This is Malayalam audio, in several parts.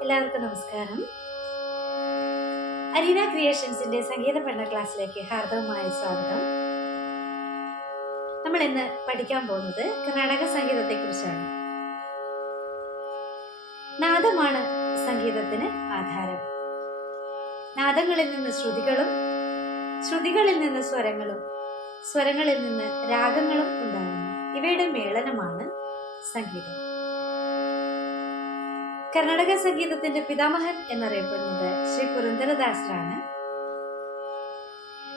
എല്ലാവർക്കും നമസ്കാരം. അരീന ക്രിയേഷൻസിന്റെ സംഗീത പഠന ക്ലാസ്സിലേക്ക് ഹാർദവമായ സ്വാഗതം. നമ്മൾ ഇന്ന് പഠിക്കാൻ പോകുന്നത് കർണാടക സംഗീതത്തെ കുറിച്ചാണ് നാദമാണ് സംഗീതത്തിന് ആധാരം. നാദങ്ങളിൽ നിന്ന് ശ്രുതികളും ശ്രുതികളിൽ നിന്ന് സ്വരങ്ങളും സ്വരങ്ങളിൽ നിന്ന് രാഗങ്ങളും ഉണ്ടാകുന്നു. ഇവയുടെ മേളനമാണ് സംഗീതം. കർണാടക സംഗീതത്തിന്റെ പിതാമഹൻ എന്നറിയപ്പെടുന്നത് ശ്രീ പുരന്ദരദാസരാണ്.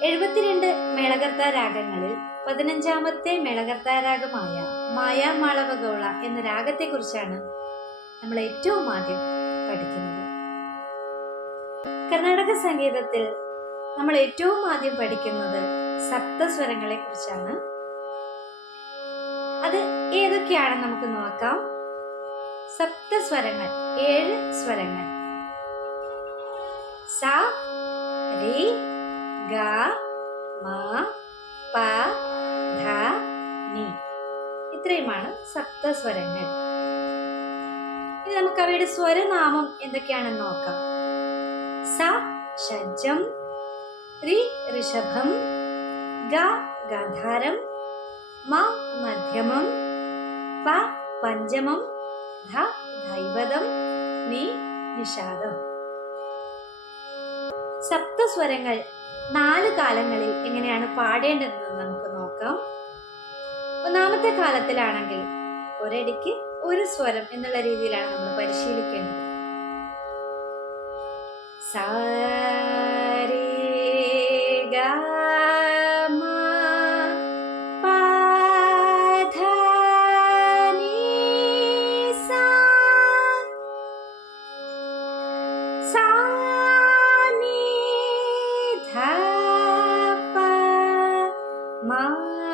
എഴുപത്തിരണ്ട് മേളകർത്ത രാഗങ്ങളിൽ പതിനഞ്ചാമത്തെ മേളകർത്ത രാഗമായ മായാമാളവഗോള എന്ന രാഗത്തെക്കുറിച്ചാണ് നമ്മൾ ഏറ്റവും ആദ്യം പഠിക്കുന്നത്. കർണാടക സംഗീതത്തിൽ നമ്മൾ ഏറ്റവും ആദ്യം പഠിക്കുന്നത് സപ്തസ്വരങ്ങളെ കുറിച്ചാണ് അത് ഏതൊക്കെയാണെന്ന് നമുക്ക് നോക്കാം. സപ്തസ്വരങ്ങൾ ഏഴ് സ്വരങ്ങൾ. സ രി ഗ മ പ ധ നി. ഇത്രയുമാണ് സപ്തസ്വരങ്ങൾ. ഇനി നമുക്ക് അവയുടെ സ്വരനാമം എന്തൊക്കെയാണെന്ന് നോക്കാം. സ ഷഡ്ജം. റി ഋഷഭം. ഗ ഗാധാരം. മ മധ്യമം. പ പഞ്ചമം. ധ നീ നിഷാദം. സപ്തസ്വരങ്ങൾ നാല് കാലങ്ങളിൽ എങ്ങനെയാണ് പാടേണ്ടതെന്ന് നമുക്ക് നോക്കാം. ഒന്നാമത്തെ കാലത്തിലാണെങ്കിൽ ഒരടിക്ക് ഒരു സ്വരം എന്നുള്ള രീതിയിലാണ് നമ്മൾ പരിശീലിക്കേണ്ടത്. സാരേ Bye.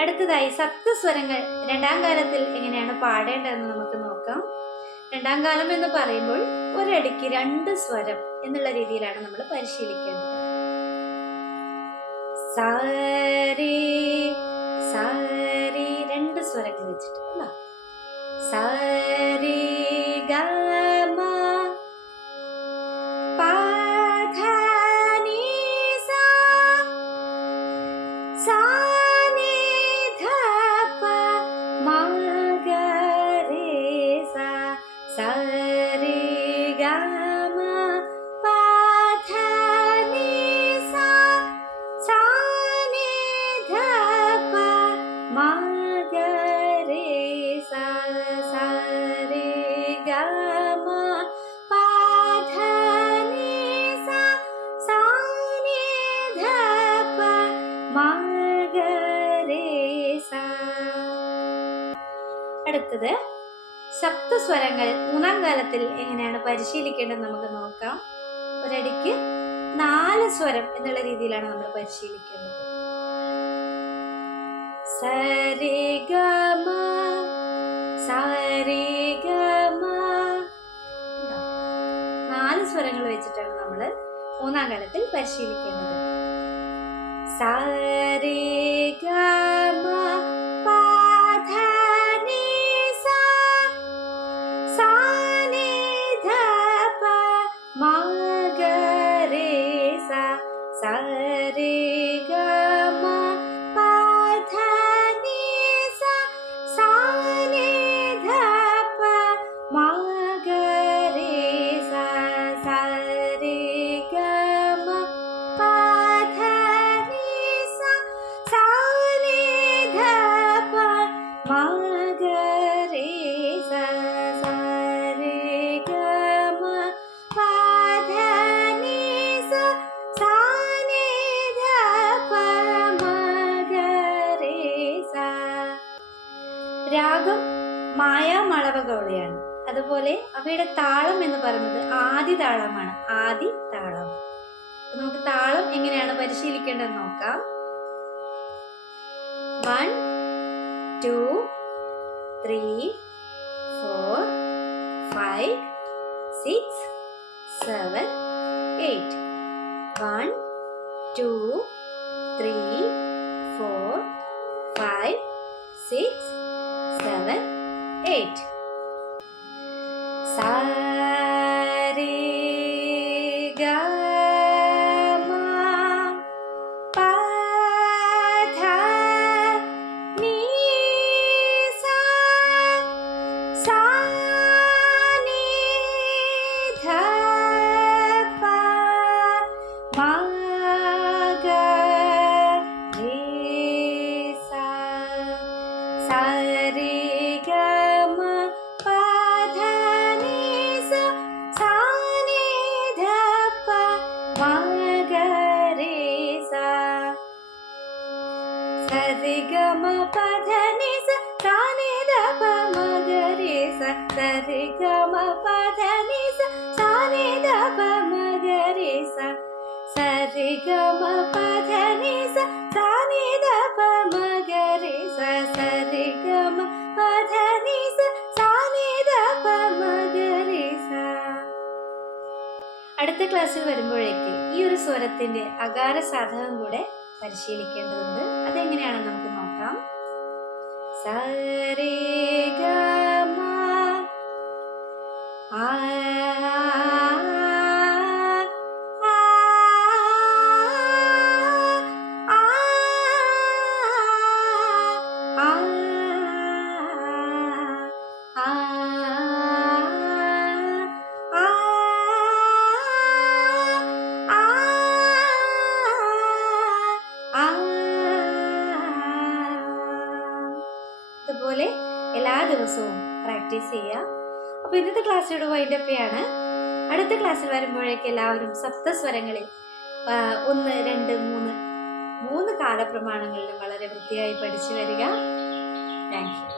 അടുത്തതായി സപ്തസ്വരങ്ങൾ രണ്ടാം കാലത്തിൽ എങ്ങനെയാണ് പാടേണ്ടതെന്ന് നമുക്ക് നോക്കാം. രണ്ടാം കാലം എന്ന് പറയുമ്പോൾ ഒരടിക്ക് രണ്ട് സ്വരം എന്നുള്ള രീതിയിലാണ് നമ്മൾ പരിശീലിക്കേണ്ടത്. സാരി സാരി രണ്ട് സ്വരങ്ങൾ വെച്ചിട്ട് സാരി ഗമ സാനിധപ സരി ഗമ അടുത്തത് ശബ്ദസ്വരങ്ങൾ മൂന്നാം കാലത്തിൽ എങ്ങനെയാണ് പരിശീലിക്കേണ്ടത് നമുക്ക് നോക്കാം. ഒരടിക്ക് നാല് സ്വരം എന്നുള്ള രീതിയിലാണ് നമ്മൾ പരിശീലിക്കേണ്ടത്. സരി ഗമ നാല് സ്വരങ്ങൾ വെച്ചിട്ടാണ് നമ്മൾ മൂന്നാം കാലത്തിൽ പരിശീലിക്കേണ്ടത്. സരി ഗമ സരി ഗമ അതുപോലെ അവയുടെ താളം എന്ന് പറയുന്നത് ആദി താളമാണ്. ആദി താളം. നമുക്ക് താളം എങ്ങനെയാണ് പരിശീലിക്കേണ്ടത് നോക്കാം. One two three four five six seven eight one two three four five six seven eight sari പ പധനിസ ഗ രി സ സരി ഗ മ പ ധ നി സ സാ നി ധ പ മ ഗ രി സ സരി ഗ മ പ ധ നി സ സാ നി ധ പ മ ഗ രി സ അടുത്ത ക്ലാസ്സിൽ വരുമ്പോഴേക്ക് ഈ ഒരു സ്വരത്തിന്റെ അകാര സാധകം കൂടെ പരിശീലിക്കേണ്ടതുണ്ട്. അതെങ്ങനെയാണ് നമുക്ക് നോക്കാം. സരേ ഗമ ദിവസവും പ്രാക്ടീസ് ചെയ്യുക. അപ്പോൾ ഇന്നത്തെ ക്ലാസ്സിലൂടെ വൈൻഡ് വൈൻഡപ്പ് ചെയ്യാണ്. അടുത്ത ക്ലാസ്സിൽ വരുമ്പോഴേക്ക് എല്ലാവരും സപ്തസ്വരങ്ങളിൽ ഒന്ന് രണ്ട് മൂന്ന് മൂന്ന് കാലപ്രമാണങ്ങളിലും വളരെ വൃത്തിയായി പഠിച്ചു വരിക. Thank you